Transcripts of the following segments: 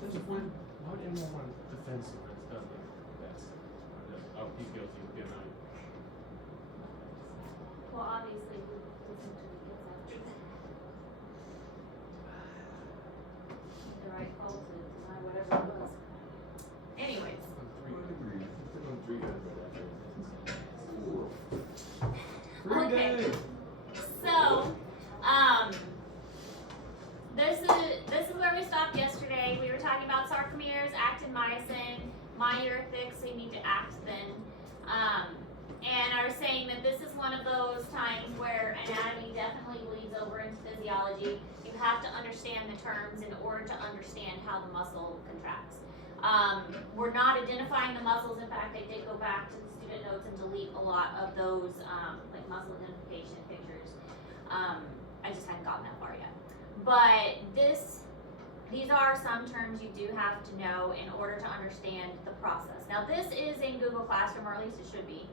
Why would anyone want defensive when it's done like this? I'll be guilty of being out. Well, obviously, we listen to the kids after that. The right call to deny whatever it was. Anyways. Okay. So, this is where we stopped yesterday. We were talking about sarcomeres, actin, myosin, you're thick, so you need to act thin. And I was saying that this is one of those times where anatomy definitely bleeds over into physiology. You have to understand the terms in order to understand how the muscle contracts. We're not identifying the muscles. In fact, I did go back to the student notes and delete a lot of those like muscle identification pictures. I just hadn't gotten that far yet. But these are some terms you do have to know in order to understand the process. Now this is in Google Classroom, or at least it should be.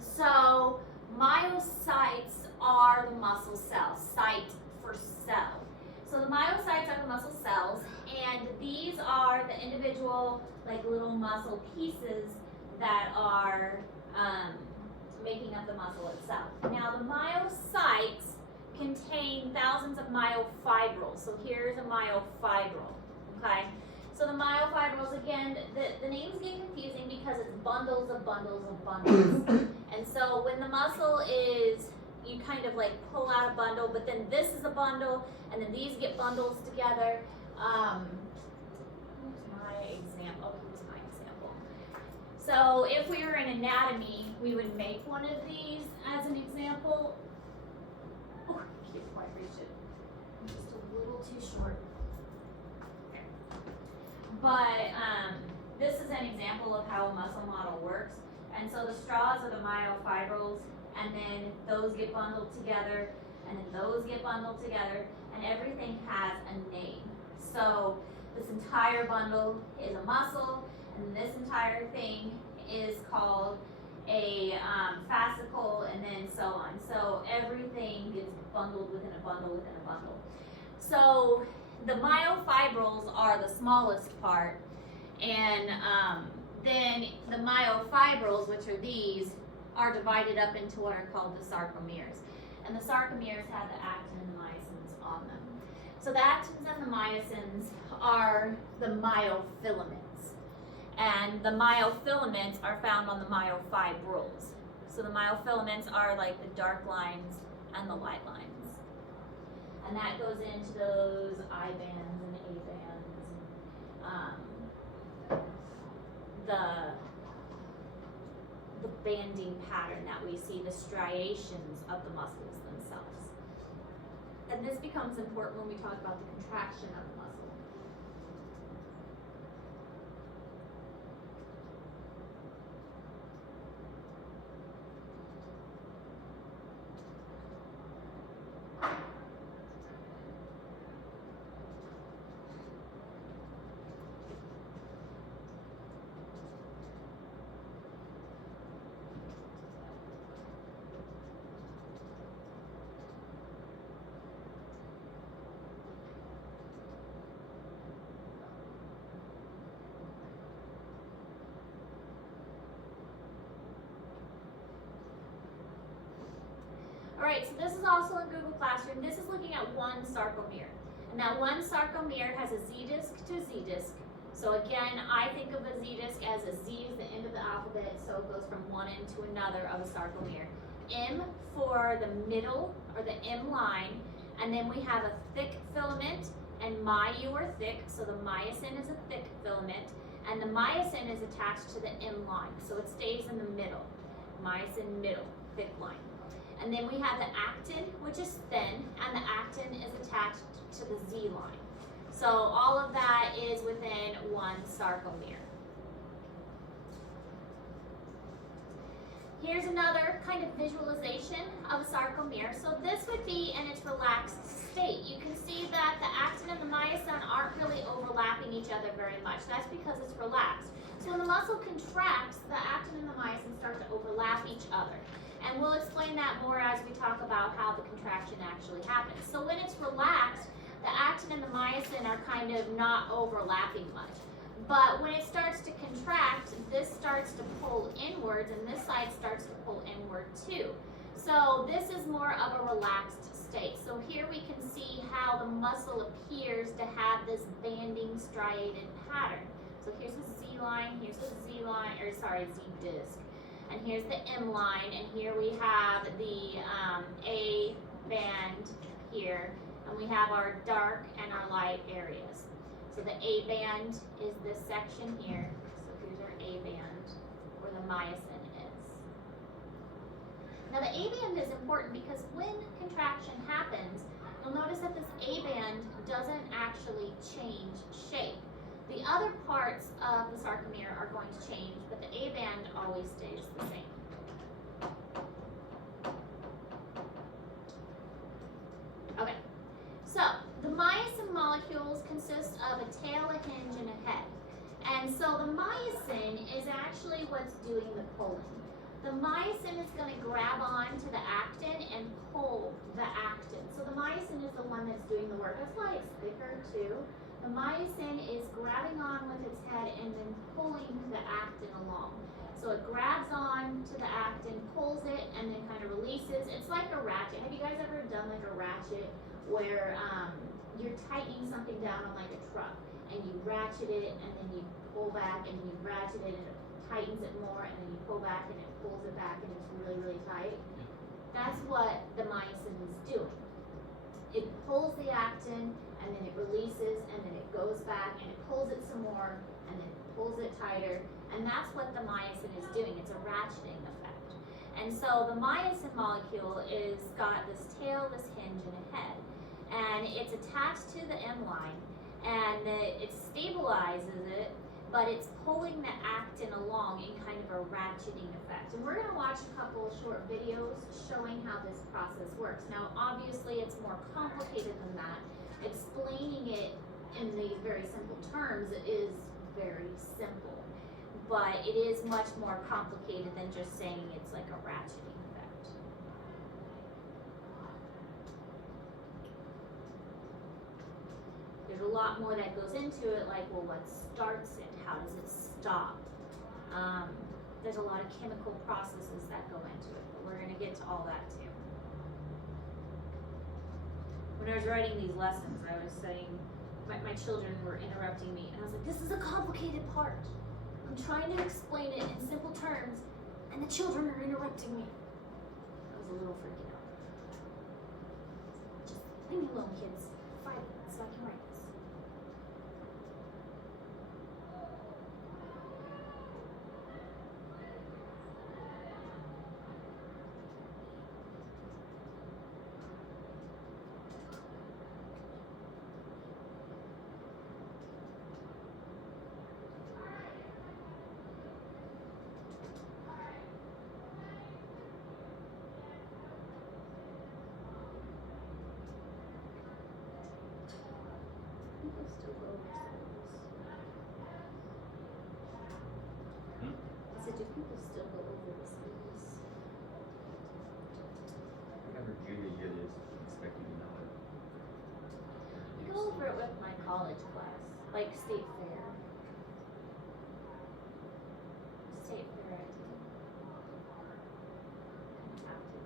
So myocytes are the muscle cells, site for cell. So the myocytes are the muscle cells, and these are the individual like little muscle pieces that are making up the muscle itself. Now the myocytes contain thousands of myofibrils. So here's a myofibril, okay? So the myofibrils, again, the names get confusing because it's bundles of bundles of bundles. And so when the muscle is, you kind of like pull out a bundle, but then this is a bundle, and then these get bundles together. Here's my example. Oh, here's my example. So if we were in anatomy, we would make one of these as an example. Oh, I can't quite reach it. I'm just a little too short. Okay. But this is an example of how a muscle model works. And so the straws are the myofibrils, and then those get bundled together, and then those get bundled together, and everything has a name. So this entire bundle is a muscle, and this entire thing is called a fascicle, and then so on. So everything gets bundled within a bundle within a bundle. So the myofibrils are the smallest part, and then the myofibrils, which are these, are divided up into what are called the sarcomeres. And the sarcomeres have the actin and the myosins on them. So the actins and the myosins are the myofilaments. And the myofilaments are found on the myofibrils. So the myofilaments are like the dark lines and the light lines. And that goes into those I bands and A bands, the banding pattern that we see, the striations of the muscles themselves. And this becomes important when we talk about the contraction of the muscle. Alright, so this is also in Google Classroom. This is looking at one sarcomere. And that one sarcomere has a Z disc to Z disc. So again, I think of a Z disc as a Z is the end of the alphabet, so it goes from one end to another of a sarcomere. M for the middle, or the M line, and then we have a thick filament, and myo or thick, so the myosin is a thick filament, and the myosin is attached to the M line, so it stays in the middle. Myosin middle, thick line. And then we have the actin, which is thin, and the actin is attached to the Z line. So all of that is within one sarcomere. Here's another kind of visualization of a sarcomere. So this would be in its relaxed state. You can see that the actin and the myosin aren't really overlapping each other very much. That's because it's relaxed. So when the muscle contracts, the actin and the myosin start to overlap each other. And we'll explain that more as we talk about how the contraction actually happens. So when it's relaxed, the the actin and the myosin are kind of not overlapping much. But when it starts to contract, this starts to pull inwards and this side starts to pull inward too. So this is more of a relaxed state. So here we can see how the muscle appears to have this banding striated pattern. So here's the Z line, here's the Z line, or sorry, Z disc. And here's the M line, and here we have the A band here, and we have our dark and our light areas. So the A band is this section here. So here's our A band, where the myosin is. Now the A band is important because when contraction happens, you'll notice that this A band doesn't actually change shape. The other parts of the sarcomere are going to change, but the A band always stays the same. Okay, so the myosin molecules consist of a tail, a hinge, and a head. And so the myosin is actually what's doing the pulling. The myosin is going to grab on to the actin and pull the actin. So the myosin is the one that's doing the work. That's why it's thicker too. The myosin is grabbing on with its head and then pulling the actin along. So it grabs on to the actin, pulls it, and then kind of releases. It's like a ratchet. Have you guys ever done like a ratchet where you're tightening something down on like a truck and you ratchet it and then you pull back and you ratchet it and it tightens it more and then you pull back and it pulls it back and it's really, really tight? That's what the myosin is doing. It pulls the actin and then it releases and then it goes back and it pulls it some more and then it pulls it tighter, and that's what the myosin is doing. It's a ratcheting effect. And so the myosin molecule is got this tail, this hinge, and a head, and it's attached to the M line, and it stabilizes it, but it's pulling the actin along in kind of a ratcheting effect. And we're going to watch a couple of short videos showing how this process works. Now obviously it's more complicated than that. Explaining it in these very simple terms is very simple, but it is much more complicated than just saying it's like a ratcheting effect. There's a lot more that goes into it, like, well, what starts it? How does it stop? There's a lot of chemical processes that go into it, but we're going to get to all that too. When I was writing these lessons, I was saying, my children were interrupting me, and I was like, this is a complicated part. I'm trying to explain it in simple terms, and the children are interrupting me. I was a little freaking out. Just leave me alone, kids. 5 minutes so I can write this. People still go over syllables. I said, do people still go over the syllables? Whatever junior year is, expect you to know it. I go over it with my college class, like state fair. State fair, I do. Have to.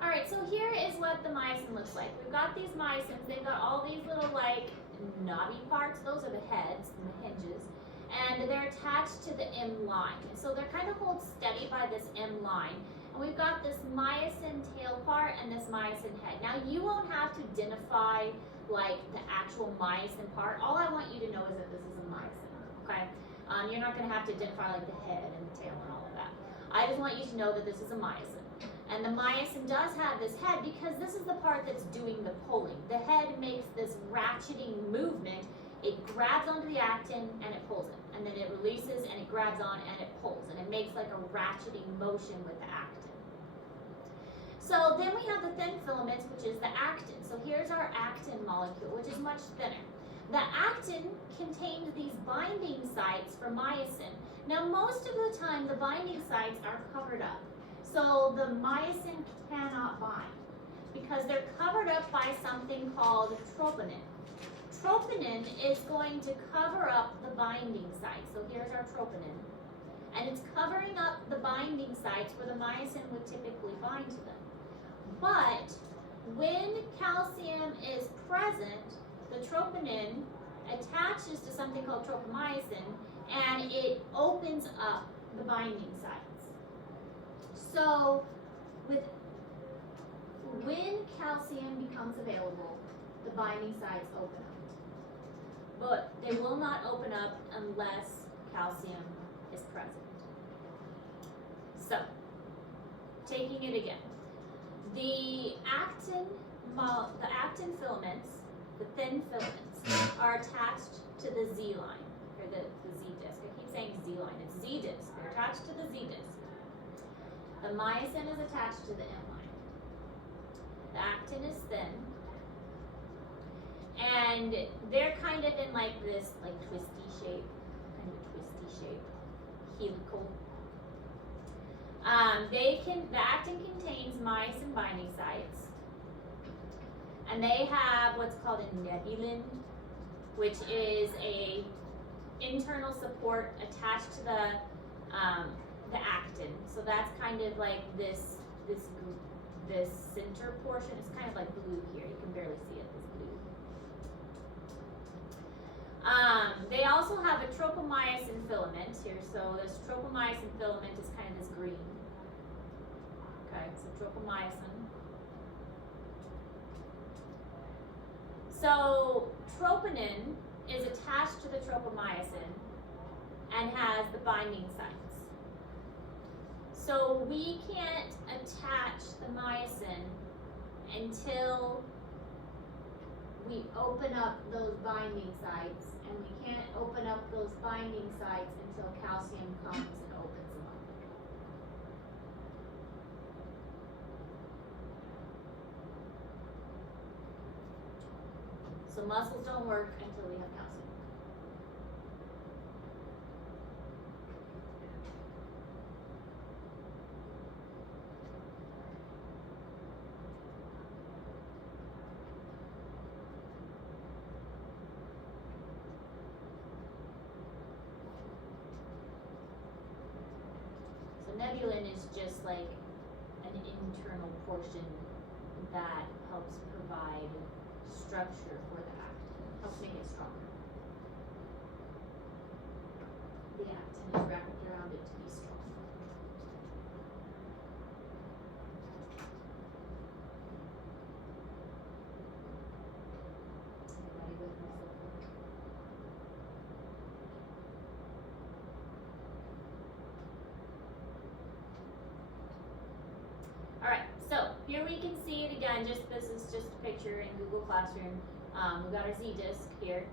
Alright, so here is what the myosin looks like. We've got these myosins, they've got all these little like knobby parts, those are the heads and the hinges, and they're attached to the M line. So they're kind of held steady by this M line. And we've got this myosin tail part and this myosin head. Now you won't have to identify like the actual myosin part. All I want you to know is that this is a myosin, okay? You're not gonna have to identify like the head and the tail and all of that. I just want you to know that this is a myosin. And the myosin does have this head because this is the part that's doing the pulling. The head makes this ratcheting movement. It grabs onto the actin and it pulls it. And then it releases and it grabs on and it pulls. And it makes like a ratcheting motion with the actin. So then we have the thin filaments, which is the actin. So here's our actin molecule, which is much thinner. The actin contains these binding sites for myosin. Now most of the time the binding sites are covered up. So the myosin cannot bind because they're covered up by something called troponin. Troponin is going to cover up the binding sites. So here's our troponin. And it's covering up the binding sites where the myosin would typically bind to them. But when calcium is present, the troponin attaches to something called tropomyosin and it opens up the binding sites. So when calcium becomes available, the binding sites open up. But they will not open up unless calcium is present. So, taking it again. The actin filaments, the thin filaments, are attached to the Z line, or the Z disc. I keep saying Z line, it's Z disc. They're attached to the Z disc. The myosin is attached to the M line. The actin is thin. And they're kind of in like this twisty shape, helical. The actin contains myosin binding sites, and they have what's called a nebulin, which is a internal support attached to the actin. So that's kind of like this center portion. It's kind of like blue here. You can barely see it. This blue. They also have a tropomyosin filament here. So this tropomyosin filament is kind of this green. Okay, so tropomyosin. So troponin is attached to the tropomyosin and has the binding sites. So we can't attach the myosin until we open up those binding sites, and we can't open up those binding sites until calcium comes and opens them up. So muscles don't work until we have calcium. Nebulin is just like an internal portion that helps provide structure for the actin, helps make it stronger. The actin is wrapped around it to be strong. Everybody with me so far? So here we can see it again. This is just a picture in Google Classroom. We've got our Z disc here,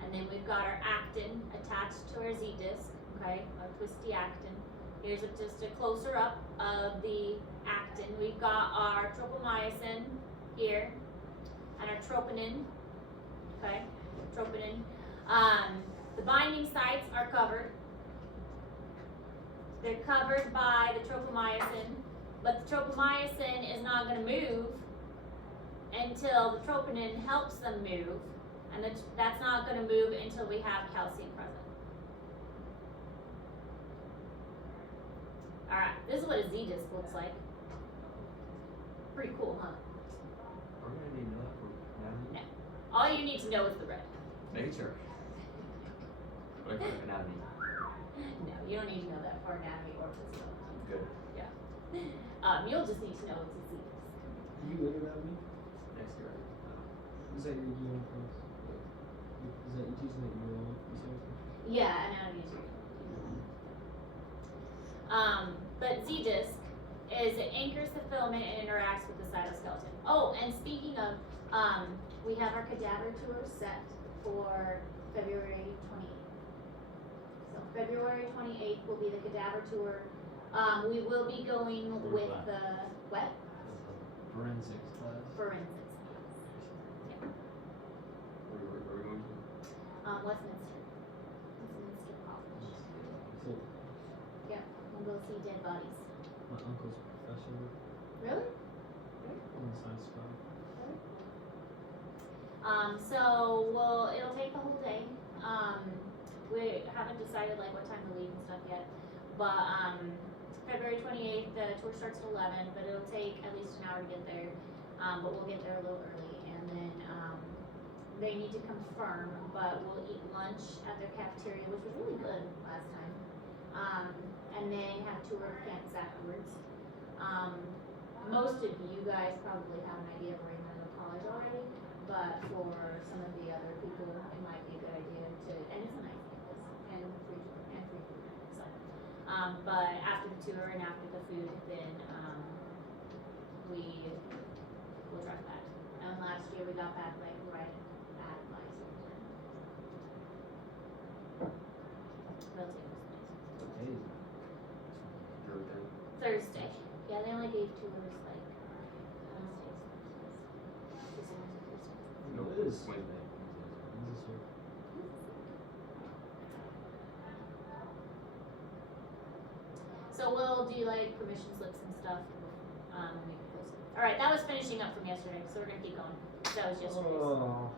and then we've got our actin attached to our Z disc. Okay, our twisty actin. Here's just a closer up of the actin. We've got our tropomyosin here, and our troponin. Okay, troponin. The binding sites are covered. They're covered by the tropomyosin. But the tropomyosin is not going to move until the troponin helps them move, and that's not going to move until we have calcium present. Alright, this is what a Z disc looks like. Pretty cool, huh? Are we gonna need to know that for anatomy? No. All you need to know is the red. Making sure. Like for anatomy. No, you don't need to know that for anatomy or physiology. Good. Yeah. You'll just need to know it's a Z disc. Do you live around me? Next year. Is that your UM class? Is that you teaching at UM? Yeah, anatomy is your but Z disc is it anchors the filament and interacts with the cytoskeleton. Oh, and speaking of, we have our cadaver tour set for February 28th. So February 28th will be the cadaver tour. We will be going with the what? Forensics class. Forensics. Where are we going to? Westminster. Westminster College. So, Yeah, we'll go see dead bodies. my uncle's a professor Really? in the science club. It'll take the whole day. We haven't decided like what time to leave and stuff yet, but February 28th, the tour starts at 11, but it'll take at least an hour to get there. But we'll get there a little early, and then they need to confirm, but we'll eat lunch at their cafeteria, which was really good last time. And then have a tour of campus afterwards. Most of you guys probably have an idea of where you're going to college already, but for some of the other people, it might be a good idea to, and it's a nice campus, and free food. So, but after the tour and after the food, then we'll drive back. And last year we got back like right at my school. Relatively nice. What day is it? Thursday. Thursday. Yeah, they only gave tours like Wednesdays. No, It is. Wednesday. When's this year? So we'll do like permission slips and stuff. When we get closer. All right, that was finishing up from yesterday, so we're gonna keep going. That was yesterday's. Oh.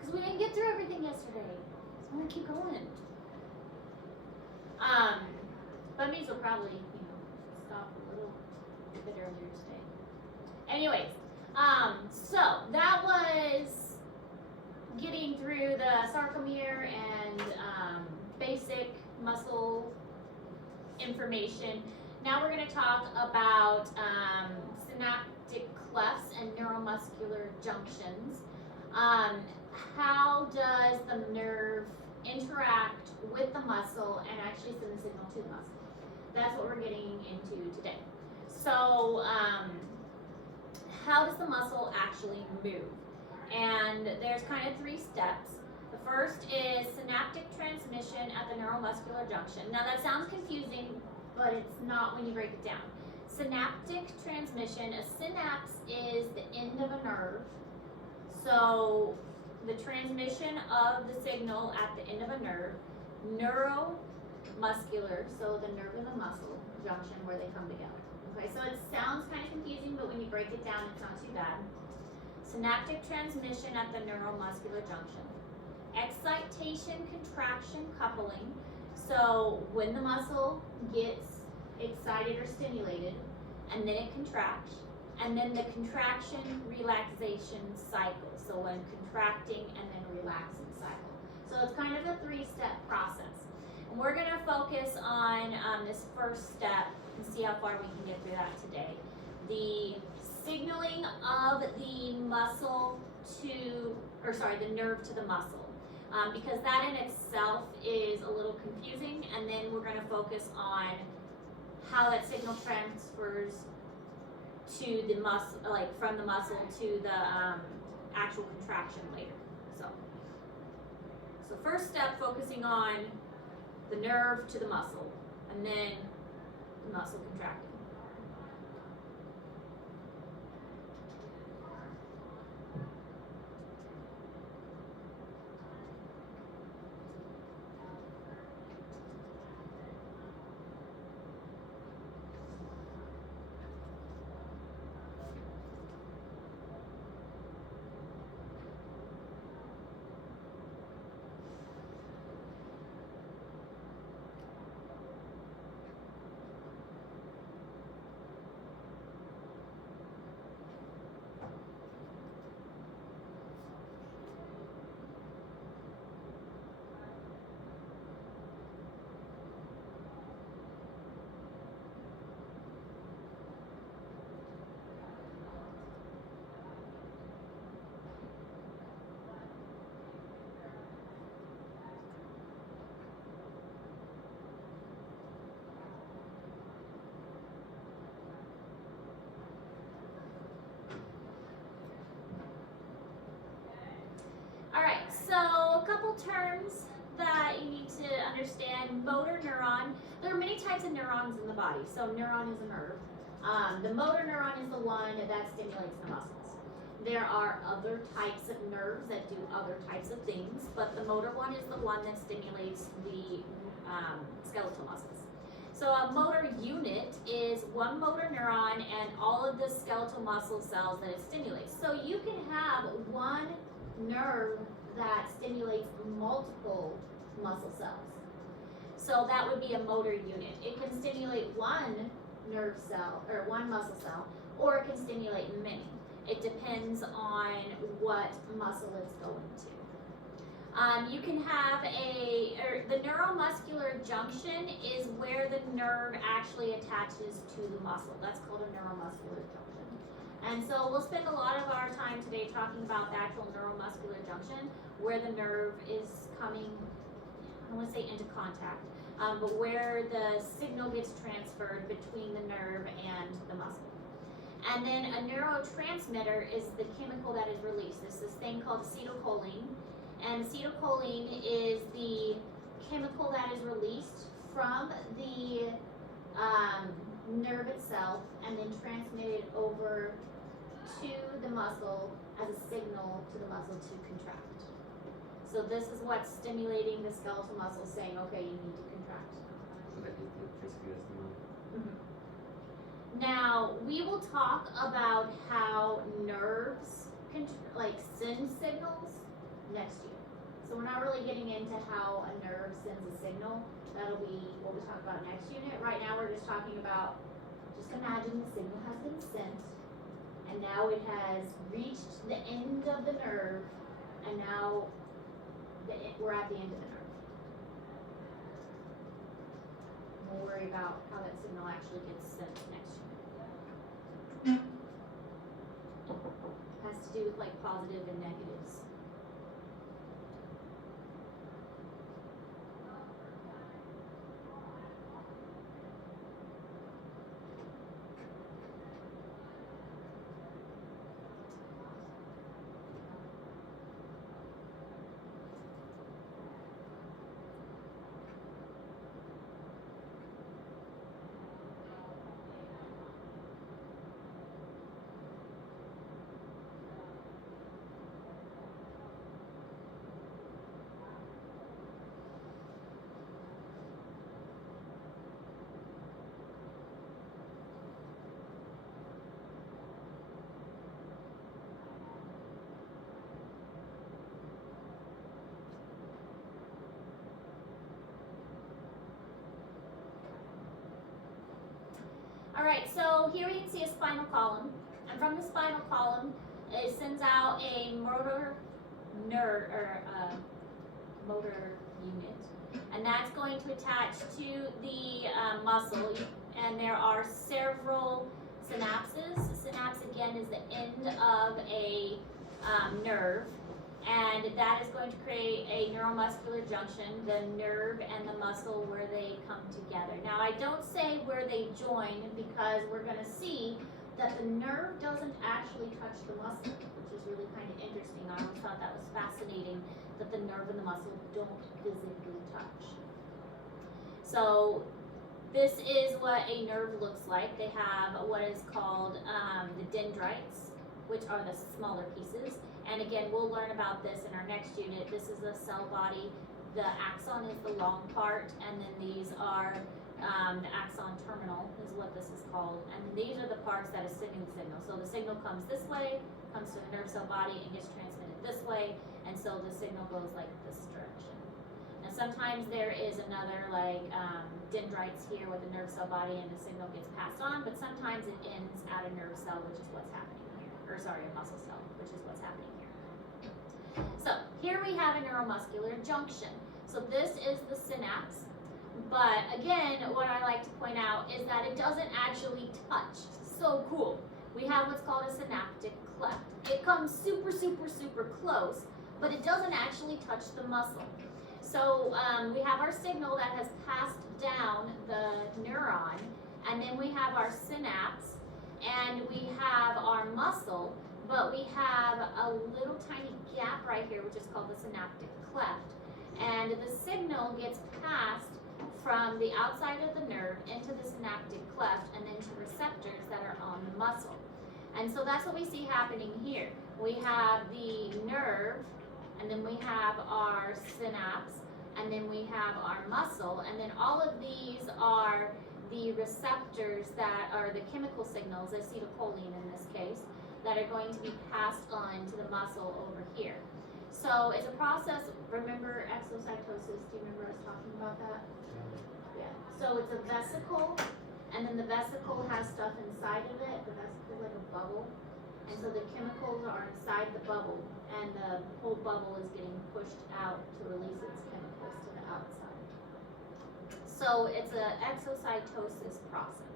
Because we didn't get through everything yesterday, so we're gonna keep going. But means will probably, stop a little bit earlier today. Anyways, so that was getting through the sarcomere and basic muscle information. Now we're going to talk about synaptic clefts and neuromuscular junctions. How does the nerve interact with the muscle and actually send the signal to the muscle? That's what we're getting into today. So, how does the muscle actually move? And there's kind of 3 steps. The first is synaptic transmission at the neuromuscular junction. Now that sounds confusing, but it's not when you break it down. Synaptic transmission, a synapse is the end of a nerve. So the transmission of the signal at the end of a nerve. Neuromuscular, so the nerve and the muscle junction where they come together. Okay, so it sounds kind of confusing, but when you break it down, it's not too bad. Synaptic transmission at the neuromuscular junction. Excitation, contraction, coupling. So when the muscle gets excited or stimulated, and then it contracts, and then the contraction, relaxation cycle. So when contracting and then relaxing cycle. So it's kind of a 3-step process. And we're going to focus on this first step and see how far we can get through that today. The signaling of the muscle the nerve to the muscle. Because that in itself is a little confusing, and then we're going to focus on how that signal transfers to the muscle, like from the muscle to the actual contraction later. So first step, focusing on the nerve to the muscle, and then the muscle contracting. Terms that you need to understand, motor neuron, there are many types of neurons in the body. So neuron is a nerve. The motor neuron is the one that stimulates the muscles. There are other types of nerves that do other types of things, but the motor one is the one that stimulates the skeletal muscles. So a motor unit is one motor neuron and all of the skeletal muscle cells that it stimulates. So you can have one nerve that stimulates multiple muscle cells. So that would be a motor unit. It can stimulate one nerve cell or one muscle cell, or it can stimulate many. It depends on what muscle it's going to. You can have the neuromuscular junction is where the nerve actually attaches to the muscle. That's called a neuromuscular junction. And so we'll spend a lot of our time today talking about the actual neuromuscular junction, where the nerve is coming, I don't want to say into contact, but where the signal gets transferred between the nerve and the muscle. And then a neurotransmitter is the chemical that is released. This is this thing called acetylcholine. And acetylcholine is the chemical that is released from the nerve itself and then transmitted over to the muscle as a signal to the muscle to contract. So this is what's stimulating the skeletal muscle, saying, okay, you need to contract. So that is basically the stimulus. Now, we will talk about how nerves send signals next year. So we're not really getting into how a nerve sends a signal. That'll be what we talk about next unit. Right now we're just talking about, just imagine the signal has been sent and now it has reached the end of the nerve and now we're at the end of the nerve. We'll worry about how that signal actually gets sent next unit. Has to do with like positive and negatives. All right, so here we can see a spinal column, and from the spinal column, it sends out a motor motor unit, and that's going to attach to the muscle, and there are several synapses. Synapse again is the end of a nerve, and that is going to create a neuromuscular junction, the nerve and the muscle where they come together. Now I don't say where they join because we're going to see that the nerve doesn't actually touch the muscle, which is really kind of interesting. I always thought that was fascinating, that the nerve and the muscle don't physically touch. So this is what a nerve looks like. They have what is called the dendrites, which are the smaller pieces. And again, we'll learn about this in our next unit. This is the cell body. The axon is the long part, and then these are the axon terminal is what this is called. And these are the parts that are sending the signal. So the signal comes this way, comes to the nerve cell body, and gets transmitted this way. And so the signal goes like this direction. Now sometimes there is another dendrites here with the nerve cell body, and the signal gets passed on. But sometimes it ends at a nerve cell, which is what's happening here. Or sorry, a muscle cell, which is what's happening here. So here we have a neuromuscular junction. So this is the synapse, but again, what I like to point out is that it doesn't actually touch. So cool. We have what's called a synaptic cleft. It comes super, super, super close, but it doesn't actually touch the muscle. So we have our signal that has passed down the neuron, and then we have our synapse, and we have our muscle, but we have a little tiny gap right here, which is called the synaptic cleft. and the signal gets passed from the outside of the nerve into the synaptic cleft and then to receptors that are on the muscle. And so that's what we see happening here. We have the nerve, and then we have our synapse, and then we have our muscle, and then all of these are the receptors that are the chemical signals, acetylcholine in this case, that are going to be passed on to the muscle over here. So it's a process, remember exocytosis, do you remember us talking about that? Yeah. So it's a vesicle, and then the vesicle has stuff inside of it. The vesicle is like a bubble. And so the chemicals are inside the bubble, and the whole bubble is getting pushed out to release its chemicals to the outside. So it's an exocytosis process.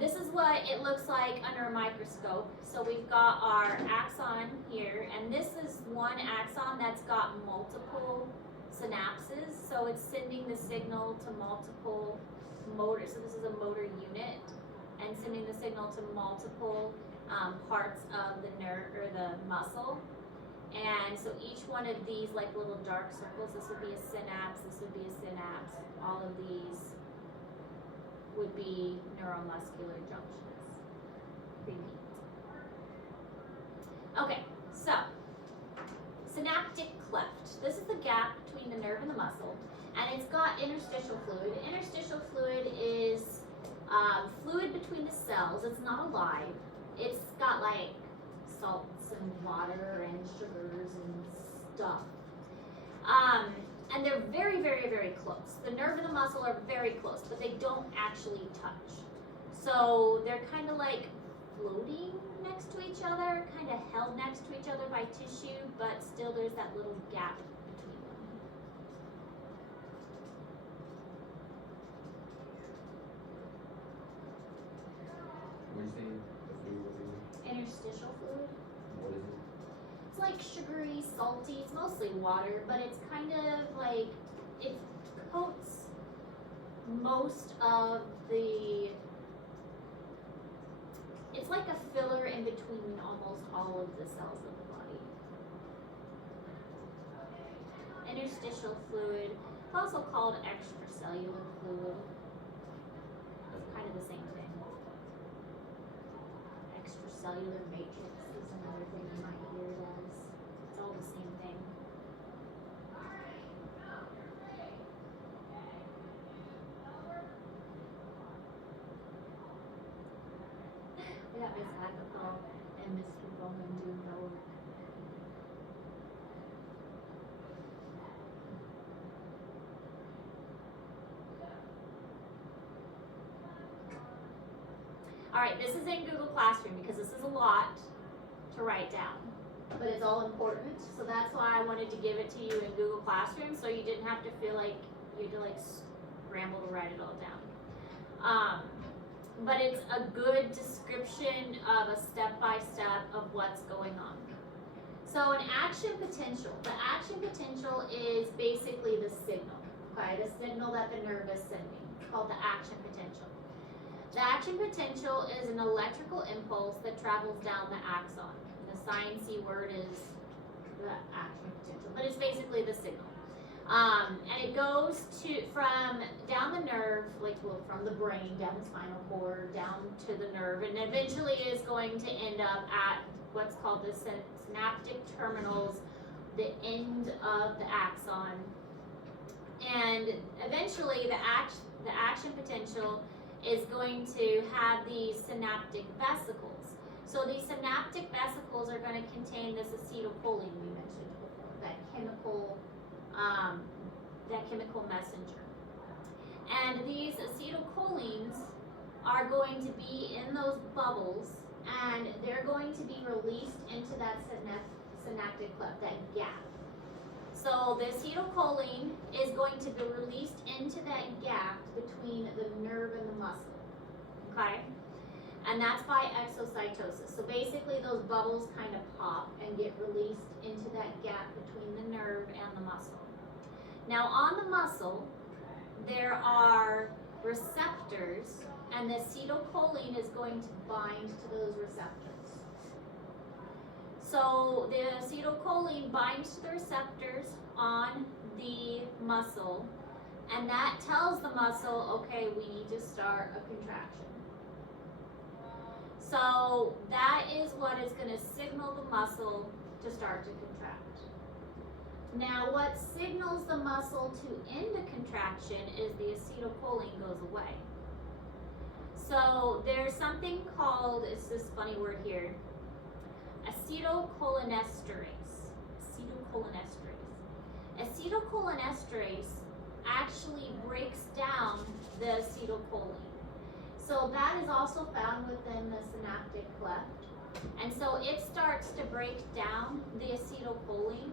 This is what it looks like under a microscope. So we've got our axon here, and this is one axon that's got multiple synapses. So it's sending the signal to multiple motors. So this is a motor unit, and sending the signal to multiple parts of the nerve or the muscle. And so each one of these like little dark circles, this would be a synapse, this would be a synapse, all of these would be neuromuscular junctions. Repeat. Okay, so synaptic cleft. This is the gap between the nerve and the muscle, and it's got interstitial fluid. Interstitial fluid is fluid between the cells. It's not alive. It's got like salts and water and sugars and stuff. And they're very, very, very close. The nerve and the muscle are very close, but they don't actually touch. So they're kind of like floating next to each other, kind of held next to each other by tissue, but still there's that little gap between them. What do you say? The fluid was in? Interstitial fluid. What is it? It's like sugary, salty. It's mostly water, but it's kind of like it coats most of the. It's like a filler in between almost all of the cells of the body. Interstitial fluid. It's also called extracellular fluid. It's kind of the same thing. Extracellular matrix is another thing you might hear it as. It's all the same thing. We got Miss Agatha and Mr. Bowman doing the work. Alright, this is in Google Classroom because this is a lot to write down, but it's all important, so that's why I wanted to give it to you in Google Classroom so you didn't have to feel like you had to like scramble to write it all down. But it's a good description of a step-by-step of what's going on. So an action potential. The action potential is basically the signal, okay? The signal that the nerve is sending. It's called the action potential. The action potential is an electrical impulse that travels down the axon. The sciencey word is the action potential, but it's basically the signal. And it goes from down the nerve, from the brain, down the spinal cord, down to the nerve, and eventually is going to end up at what's called the synaptic terminals, the end of the axon. And eventually the action potential is going to have these synaptic vesicles. So these synaptic vesicles are going to contain this acetylcholine we mentioned before, that chemical messenger. And these acetylcholines are going to be in those bubbles, and they're going to be released into that synaptic cleft, that gap. So the acetylcholine is going to be released into that gap between the nerve and the muscle, okay? And that's by exocytosis. So basically those bubbles kind of pop and get released into that gap between the nerve and the muscle. Now on the muscle, there are receptors, and the acetylcholine is going to bind to those receptors. So the acetylcholine binds to the receptors on the muscle, and that tells the muscle, okay, we need to start a contraction. So that is what is going to signal the muscle to start to contract. Now what signals the muscle to end the contraction is the acetylcholine goes away. So there's something called, it's this funny word here, acetylcholinesterase. Acetylcholinesterase actually breaks down the acetylcholine. So that is also found within the synaptic cleft. And so it starts to break down the acetylcholine.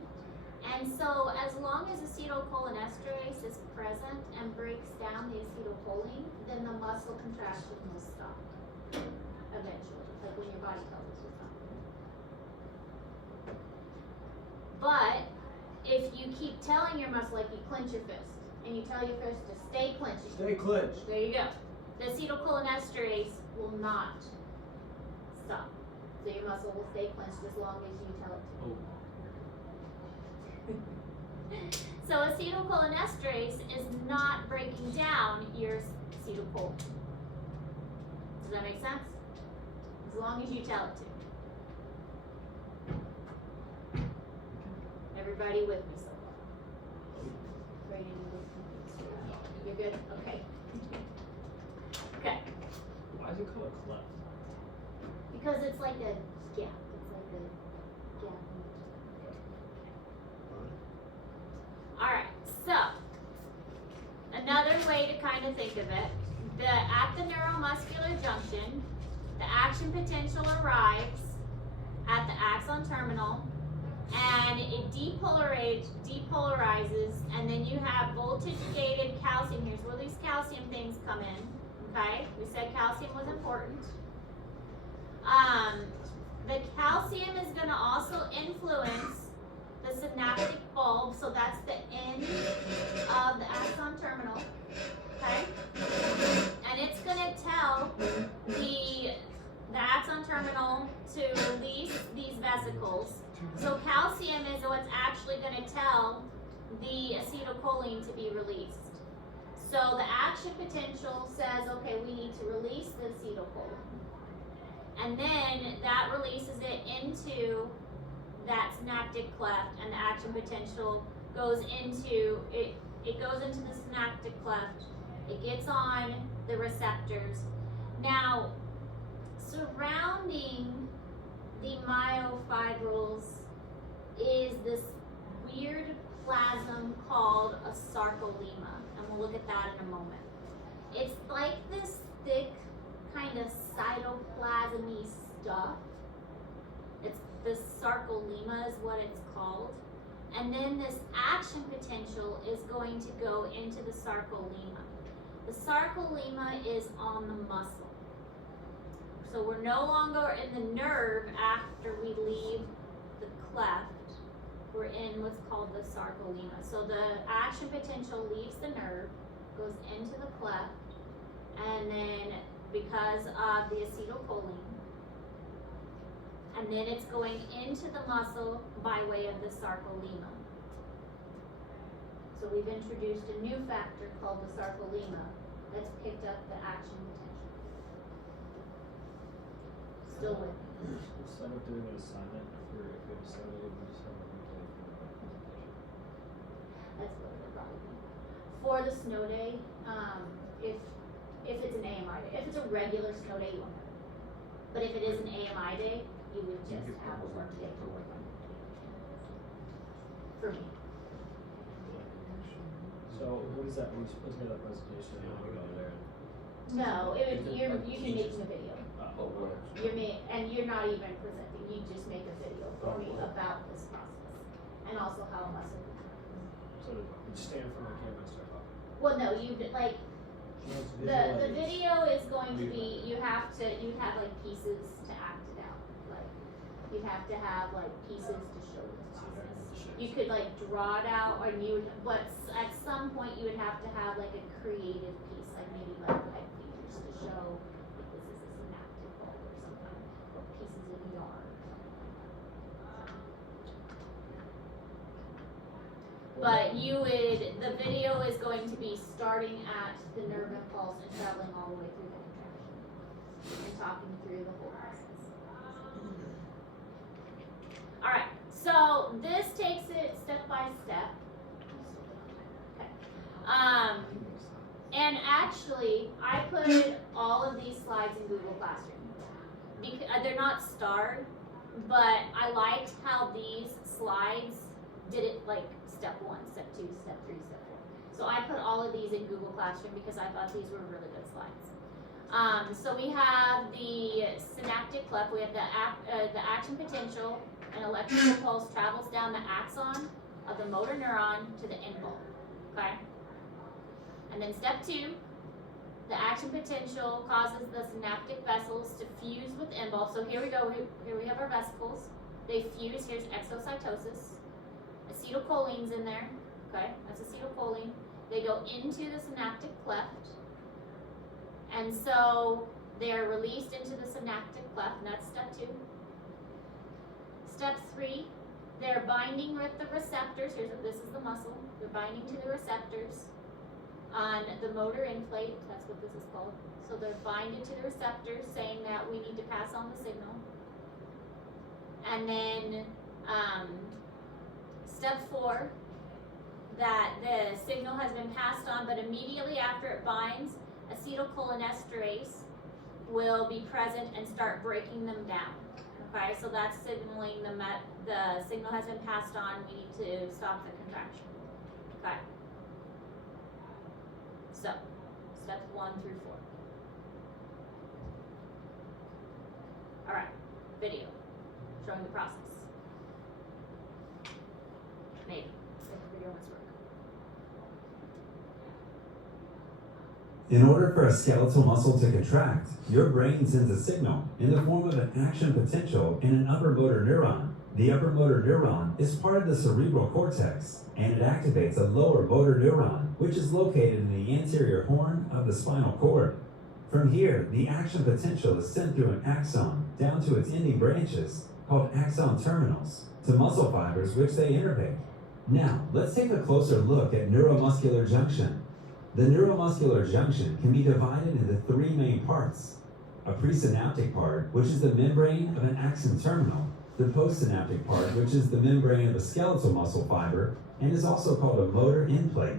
And so as long as acetylcholinesterase is present and breaks down the acetylcholine, then the muscle contraction will stop eventually, like when your body tells it to stop. But if you keep telling your muscle, like you clench your fist, and you tell your fist to stay clenched. Stay clenched. There you go. The acetylcholinesterase will not stop. So your muscle will stay clenched as long as you tell it to. So acetylcholinesterase is not breaking down your acetylcholine. Does that make sense? As long as you tell it to. Everybody with me so far? Ready to do this? You're good? Okay. Okay. Why is it called a cleft? Because it's like a gap. It's like a gap. Alright, so another way to kind of think of it, at the neuromuscular junction, the action potential arrives at the axon terminal and it depolarizes, and then you have voltage gated calcium. Here's where these calcium things come in. Okay, we said calcium was important. The calcium is going to also influence the synaptic bulb, so that's the end of the axon terminal. Okay, and it's going to tell the axon terminal to release these vesicles. So calcium is what's actually going to tell the acetylcholine to be released. So the action potential says, okay, we need to release the acetylcholine. And then that releases it into that synaptic cleft, and the action potential goes into it. It goes into the synaptic cleft. It gets on the receptors. Now, surrounding the myofibrils is this weird plasm called a sarcolemma, and we'll look at that in a moment. It's like this thick kind of cytoplasmy stuff. It's the sarcolemma is what it's called. And then this action potential is going to go into the sarcolemma. The sarcolemma is on the muscle. So we're no longer in the nerve after we leave the cleft. We're in what's called the sarcolemma. So the action potential leaves the nerve, goes into the cleft, and then because of the acetylcholine, and then it's going into the muscle by way of the sarcolemma. So we've introduced a new factor called the sarcolemma that's picked up the action potential. Still with me. Instead of doing an assignment, if we decided we just have a replay for the presentation. That's what it'll probably be. For the snow day, if it's an AMI day, if it's a regular snow day, you won't have it. But if it is an AMI day, you would just have a work day to work on. For me. So what is that? We're supposed to get that presentation and then we go there. No, you'd be making a video. Oh, And you're not even presenting. You just make a video for me about this process, and also how a muscle contracts. So you stand in front of the camera and start talking. Well, no, you like She wants to the visualize. video is going to be you have like pieces to act it out. Like you have to have like pieces to show the process. You could like draw it out, or but at some point you would have to have like a creative piece, like maybe like figures to show this is a synaptic bulb or something, or pieces of yarn. But the video is going to be starting at the nerve impulse and traveling all the way through the contraction and talking through the whole process. Alright, so this takes it step by step. Okay. And actually, I put all of these slides in Google Classroom. Because they're not starred, but I liked how these slides did it like step 1, step 2, step 3, step 4. So I put all of these in Google Classroom because I thought these were really good slides. So we have the synaptic cleft, we have the action potential, an electrical pulse travels down the axon of the motor neuron to the end bulb, okay? And then step 2, the action potential causes the synaptic vessels to fuse with end bulb. So here we go, here we have our vesicles. They fuse, here's exocytosis. Acetylcholine's in there, okay? That's acetylcholine. They go into the synaptic cleft. And so they are released into the synaptic cleft, and that's step 2. Step 3, they're binding with the receptors. This is the muscle. They're binding to the receptors on the motor end plate. That's what this is called. So they're binding to the receptors, saying that we need to pass on the signal. And then step 4, that the signal has been passed on, but immediately after it binds, acetylcholinesterase will be present and start breaking them down. Okay, so that's signaling the signal has been passed on. We need to stop the contraction. Okay. So, steps 1 through 4. All right, video showing the process. Maybe if the video must work. In order for a skeletal muscle to contract, your brain sends a signal in the form of an action potential in an upper motor neuron. The upper motor neuron is part of the cerebral cortex, and it activates a lower motor neuron, which is located in the anterior horn of the spinal cord. From here, the action potential is sent through an axon down to its ending branches, called axon terminals, to muscle fibers which they innervate. Now, let's take a closer look at neuromuscular junction. The neuromuscular junction can be divided into 3 main parts. A presynaptic part, which is the membrane of an axon terminal, the postsynaptic part, which is the membrane of a skeletal muscle fiber, and is also called a motor end plate,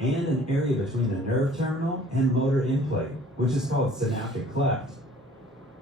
and an area between the nerve terminal and motor end plate, which is called synaptic cleft.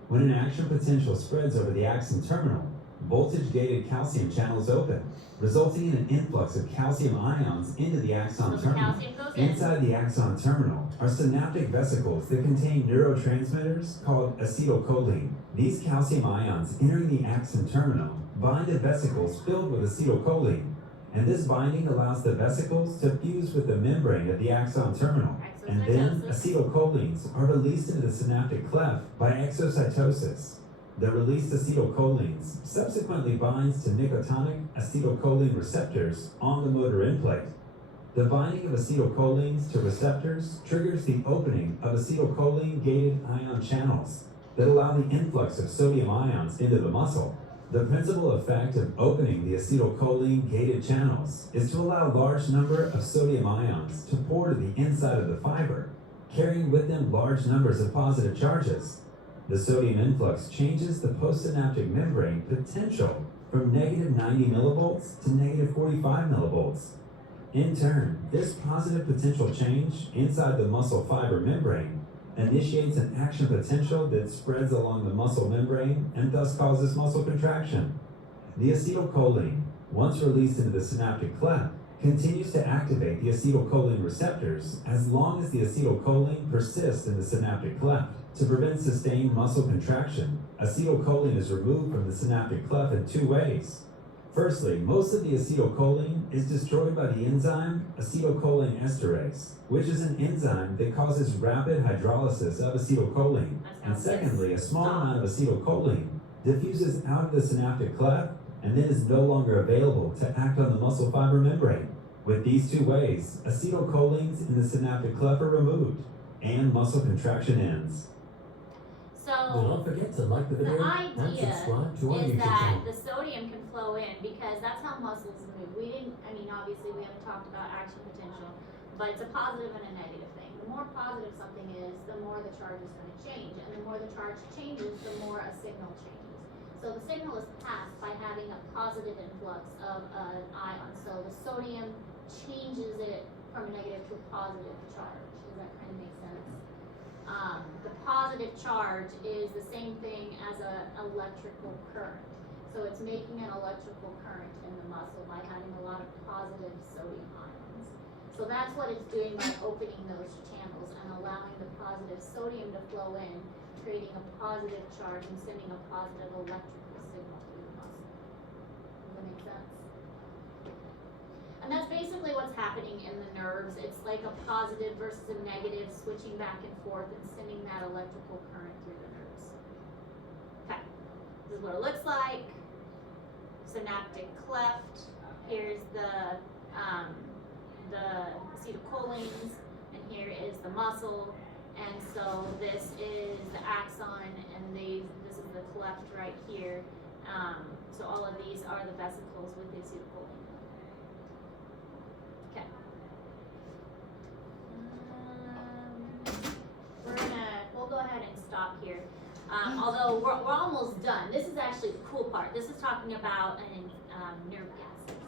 When an action potential spreads over the axon terminal, voltage-gated calcium channels open, resulting in an influx of calcium ions into the axon So terminal. calcium goes in. Inside the axon terminal are synaptic vesicles that contain neurotransmitters called acetylcholine. These calcium ions entering the axon terminal bind to vesicles filled with acetylcholine, and this binding allows the vesicles to fuse with the membrane of the axon terminal. And then acetylcholines are released into the synaptic cleft by exocytosis. The released acetylcholines subsequently binds to nicotinic acetylcholine receptors on the motor end plate. The binding of acetylcholines to receptors triggers the opening of acetylcholine-gated ion channels that allow the influx of sodium ions into the muscle. The principal effect of opening the acetylcholine-gated channels is to allow a large number of sodium ions to pour to the inside of the fiber, carrying with them large numbers of positive charges. The sodium influx changes the postsynaptic membrane potential from negative 90 millivolts to negative 45 millivolts. In turn, this positive potential change inside the muscle fiber membrane initiates an action potential that spreads along the muscle membrane and thus causes muscle contraction. The acetylcholine, once released into the synaptic cleft, continues to activate the acetylcholine receptors as long as the acetylcholine persists in the synaptic cleft. To prevent sustained muscle contraction, acetylcholine is removed from the synaptic cleft in 2 ways. Firstly, most of the acetylcholine is destroyed by the enzyme acetylcholine esterase, which is an enzyme that causes rapid hydrolysis of acetylcholine. And secondly, a small amount of acetylcholine diffuses out of the synaptic cleft and then is no longer available to act on the muscle fiber membrane. With these 2 ways, acetylcholines in the synaptic cleft are removed and muscle contraction ends. So forget to like the the video and idea subscribe to our is YouTube that channel. the sodium can flow in because that's how muscles move. Obviously we haven't talked about action potential, but it's a positive and a negative thing. The more positive something is, the more the charge is going to change, and the more the charge changes, the more a signal changes. So the signal is passed by having a positive influx of an ion. So the sodium changes it from a negative to a positive charge. Does that kind of make sense? The positive charge is the same thing as an electrical current. So it's making an electrical current in the muscle by having a lot of positive sodium ions. So that's what it's doing by opening those channels and allowing the positive sodium to flow in, creating a positive charge and sending a positive electrical signal through the muscle. Does that make sense? And that's basically what's happening in the nerves. It's like a positive versus a negative, switching back and forth and sending that electrical current through the nerves. Okay, this is what it looks like. Synaptic cleft. Here's the acetylcholines, and here is the muscle. And so this is the axon, and this is the cleft right here. So all of these are the vesicles with the acetylcholine. Okay. We'll go ahead and stop here. Although we're almost done. This is actually the cool part. This is talking about nerve gases.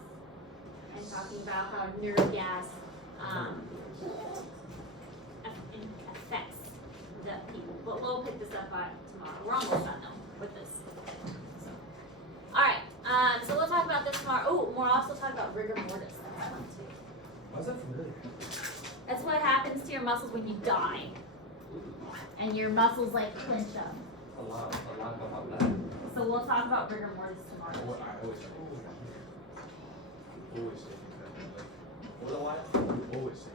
And talking about how nerve gas affects the people. But we'll pick this up tomorrow. We're almost done though with this. So, all right. So we'll talk about this tomorrow. Oh, we'll also talk about rigor mortis. That's fun too. Why's that familiar? That's what happens to your muscles when you die. And your muscles like clench up. A lot about that. So we'll talk about rigor mortis tomorrow. I always say that. What do I? Always say